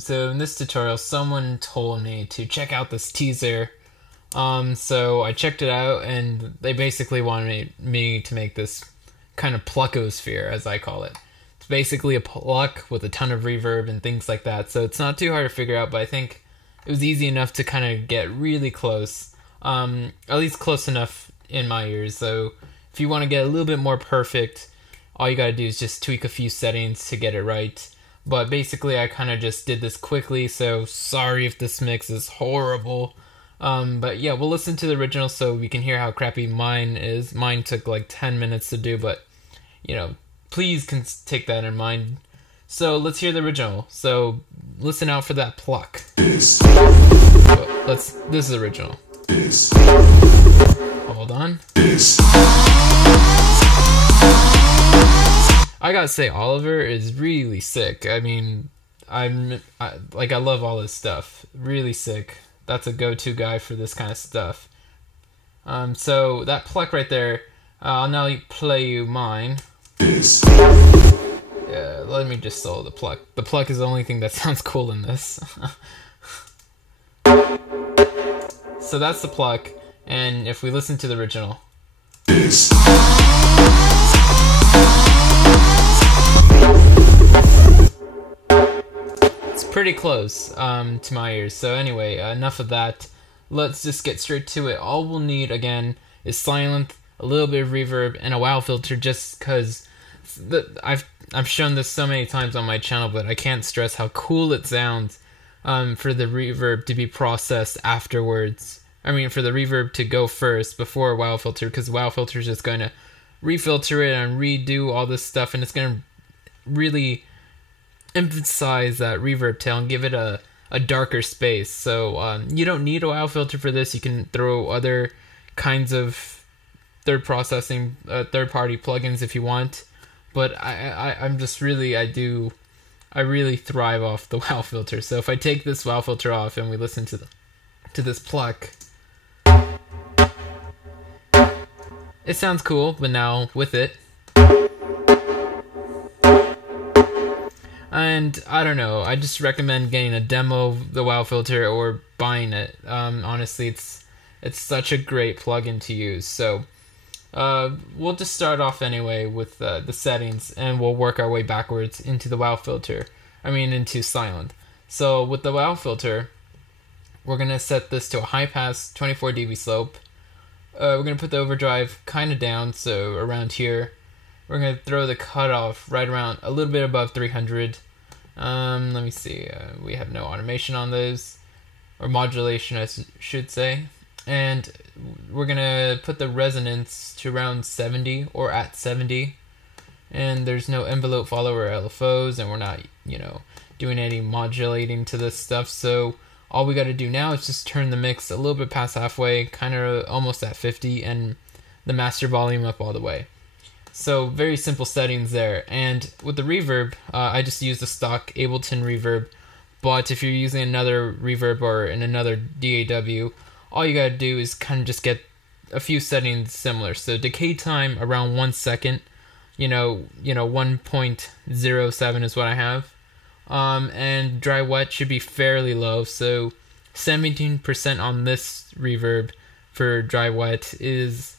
So in this tutorial, someone told me to check out this teaser. So I checked it out, and they basically wanted me to make this kind of Pluckosphere, as I call it. It's basically a pluck with a ton of reverb and things like that. So it's not too hard to figure out, but I think it was easy enough to kind of get really close. At least close enough in my ears. So if you want to get a little bit more perfect, all you gotta do is just tweak a few settings to get it right. But basically I kind of just did this quickly, so sorry if this mix is horrible. But yeah, we'll listen to the original so we can hear how crappy mine is. Mine took like 10 minutes to do, but you know, please take that in mind. So let's hear the original. So listen out for that pluck. This is the original. Hold on. I gotta say, Oliver is really sick. I mean, I love all his stuff. Really sick. That's a go-to guy for this kind of stuff. So that pluck right there, I'll now play you mine. Yeah, let me just solo the pluck. The pluck is the only thing that sounds cool in this. So that's the pluck, and if we listen to the original. Pretty close to my ears. So anyway, enough of that. Let's just get straight to it. All we'll need again is silent, a little bit of reverb, and a wow filter, just because I've shown this so many times on my channel, but I can't stress how cool it sounds for the reverb to be processed afterwards. I mean, for the reverb to go first before a wow filter, because the wow filter is just going to refilter it and redo all this stuff, and it's going to really emphasize that reverb tail and give it a darker space. So you don't need a wow filter for this. You can throw other kinds of third-party plugins if you want, but I really thrive off the wow filter. So if I take this wow filter off and we listen to this pluck, it sounds cool, but now with it. And I don't know, I just recommend getting a demo of the wow filter or buying it. Honestly, it's such a great plugin to use. So we'll just start off anyway with the settings, and we'll work our way backwards into the wow filter. Into silent. So with the wow filter, we're going to set this to a high pass 24 dB slope. We're going to put the overdrive kind of down, so around here. We're going to throw the cutoff right around a little bit above 300. Let me see. We have no automation on those, or modulation, I should say. And we're going to put the resonance to around 70 or at 70. And there's no envelope follower or LFOs, and we're not, doing any modulating to this stuff. So all we got to do now is just turn the mix a little bit past halfway, kind of almost at 50, and the master volume up all the way. So very simple settings there. And with the reverb, I just use the stock Ableton reverb, but if you're using another reverb or in another DAW, all you gotta do is kind of just get a few settings similar. So decay time around 1 second, 1.07 is what I have. And dry wet should be fairly low, so 17% on this reverb for dry wet is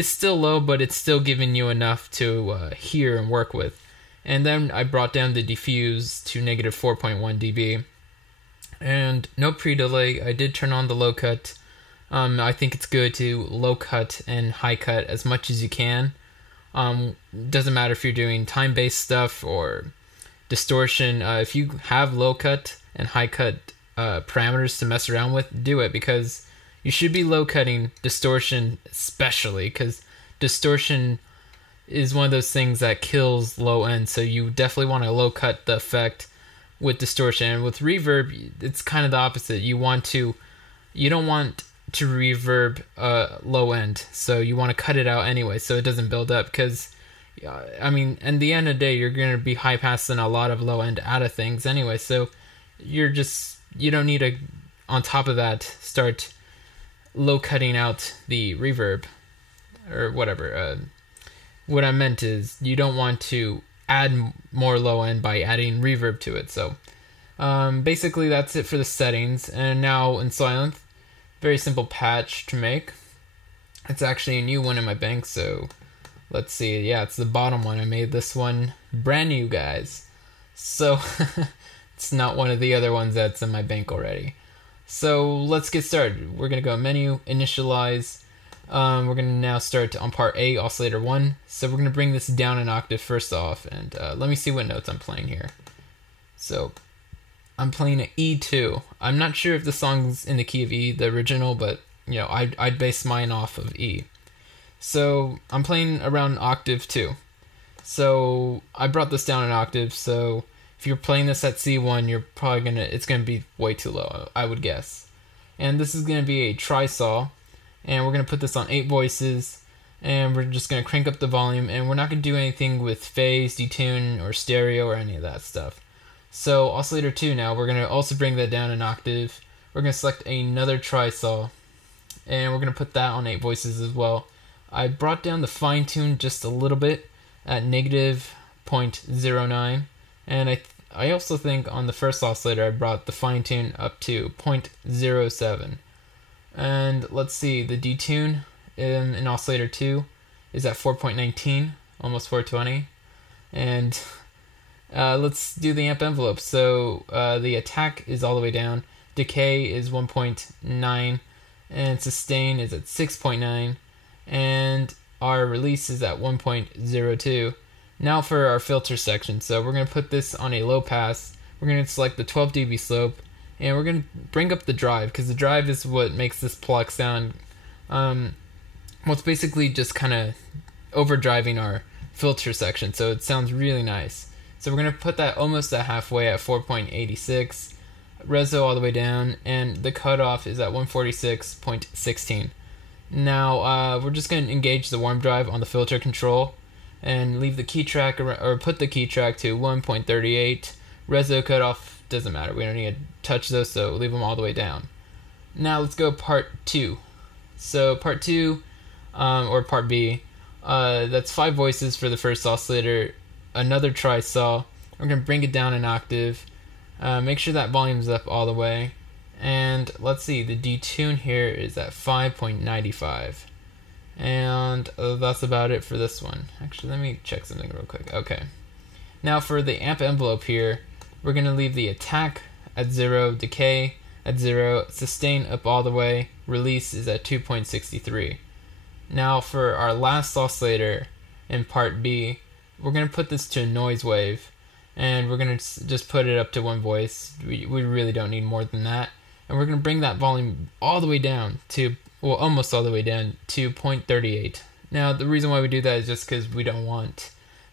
still low, but it's still giving you enough to hear and work with. And then I brought down the diffuse to negative 4.1 dB. And no pre-delay. I did turn on the low cut. I think it's good to low cut and high cut as much as you can. Doesn't matter if you're doing time-based stuff or distortion. If you have low cut and high cut parameters to mess around with, do it, because you should be low cutting distortion, especially because distortion is one of those things that kills low end. So you definitely want to low cut the effect with distortion. And with reverb, it's kind of the opposite. You don't want to reverb low end, so you want to cut it out anyway, so it doesn't build up. Because in the end of the day, you're going to be high passing a lot of low end out of things anyway. So you don't need to, on top of that, start low cutting out the reverb or whatever. What I meant is you don't want to add more low end by adding reverb to it. So Basically, that's it for the settings. And now in Silent, very simple patch to make. It's actually a new one in my bank, so let's see. Yeah, it's the bottom one. I made this one brand new, guys. So it's not one of the other ones that's in my bank already. So let's get started. We're going to go menu, initialize. We're going to now start on part A, oscillator 1. So we're going to bring this down an octave first off. And let me see what notes I'm playing here. So I'm playing an E2. I'm not sure if the song's in the key of E, the original, but you know, I'd base mine off of E. So I'm playing around octave 2. So I brought this down an octave, so if you're playing this at C1, you're probably it's gonna be way too low, I would guess. And this is gonna be a tri-saw, and we're gonna put this on 8 voices, and we're just gonna crank up the volume, and we're not gonna do anything with phase, detune, or stereo, or any of that stuff. So oscillator 2 now, we're gonna also bring that down an octave. We're gonna select another tri-saw, and we're gonna put that on 8 voices as well. I brought down the fine tune just a little bit at negative 0.09, and I also think on the first oscillator I brought the fine tune up to 0.07. And let's see, the detune in oscillator 2 is at 4.19, almost 420. And let's do the amp envelope. So the attack is all the way down, decay is 1.9, and sustain is at 6.9, and our release is at 1.02. Now for our filter section. So we're going to put this on a low pass. We're going to select the 12 dB slope, and we're going to bring up the drive, because the drive is what makes this Pluck sound, well, it's basically just kind of overdriving our filter section, so it sounds really nice. So we're going to put that almost at halfway at 4.86, reso all the way down, and the cutoff is at 146.16. Now we're just going to engage the warm drive on the filter control and leave the key track, or put the key track to 1.38. Reso cutoff doesn't matter, we don't need to touch those, so leave them all the way down. Now let's go part 2. So part 2, or part B, that's 5 voices for the first oscillator, another tri-saw. We're going to bring it down an octave, make sure that volume's up all the way, and let's see, the detune here is at 5.95. And that's about it for this one. Actually, let me check something real quick. Okay. Now for the amp envelope here, we're going to leave the attack at 0, decay at 0, sustain up all the way, release is at 2.63. Now for our last oscillator in part B, we're going to put this to a noise wave, and we're going to just put it up to 1 voice. We really don't need more than that. And we're going to bring that volume all the way down to, well, almost all the way down to 0.38. Now, the reason why we do that is just because we don't want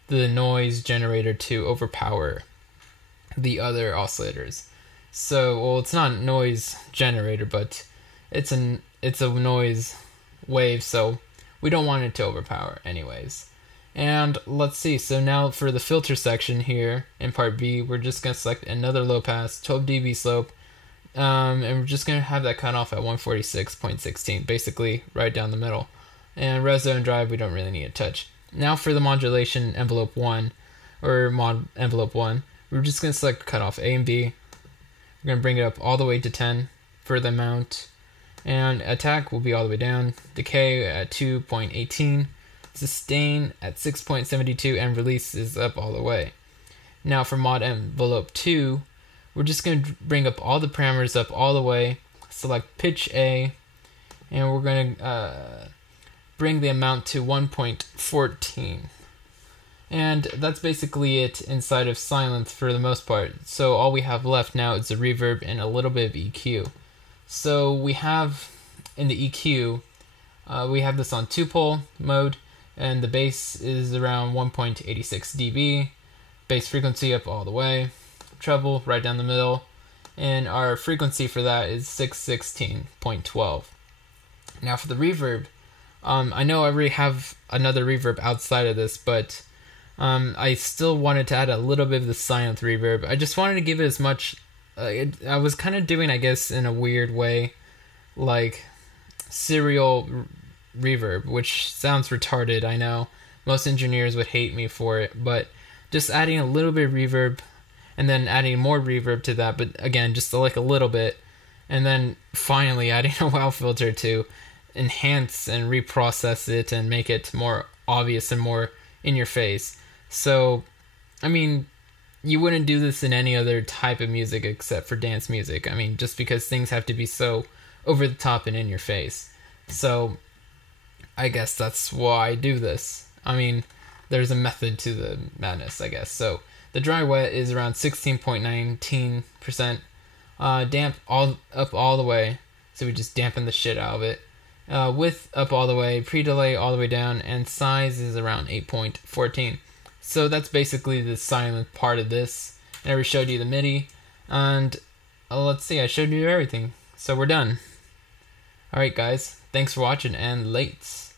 the noise generator to overpower the other oscillators. So, well, it's not a noise generator, but it's a noise wave, so we don't want it to overpower anyways. And let's see, so now for the filter section here in part B, we're just going to select another low pass, 12 dB slope, and we're just going to have that cut off at 146.16, basically right down the middle. And reso and drive we don't really need to touch. Now for the modulation envelope 1, or mod envelope 1, we're just going to select cutoff A and B. We're going to bring it up all the way to 10 for the amount, and attack will be all the way down, decay at 2.18, sustain at 6.72, and release is up all the way. Now for mod envelope 2, we're just going to bring up all the parameters up all the way, select pitch A, and we're going to bring the amount to 1.14. And that's basically it inside of Silent for the most part. So all we have left now is the reverb and a little bit of EQ. So we have in the EQ, we have this on 2-pole mode, and the bass is around 1.86 dB, bass frequency up all the way, treble right down the middle, and our frequency for that is 616.12. Now for the reverb, I know I already have another reverb outside of this, but I still wanted to add a little bit of the Silent reverb. I just wanted to give it as much, I was kind of doing, I guess, in a weird way, like serial reverb, which sounds retarded, I know. Most engineers would hate me for it, but just adding a little bit of reverb and then adding more reverb to that, but again, just like a little bit, and then finally adding a wow filter to enhance and reprocess it and make it more obvious and more in your face. So, I mean, you wouldn't do this in any other type of music except for dance music. I mean, just because things have to be so over the top and in your face. So, I guess that's why I do this. I mean, there's a method to the madness, I guess. So, the dry wet is around 16.19%. Damp up all the way. So we just dampen the shit out of it. Width up all the way, pre-delay all the way down, and size is around 8.14. So that's basically the silent part of this. I already showed you the MIDI, and let's see, I showed you everything. So we're done. Alright guys, thanks for watching, and lates.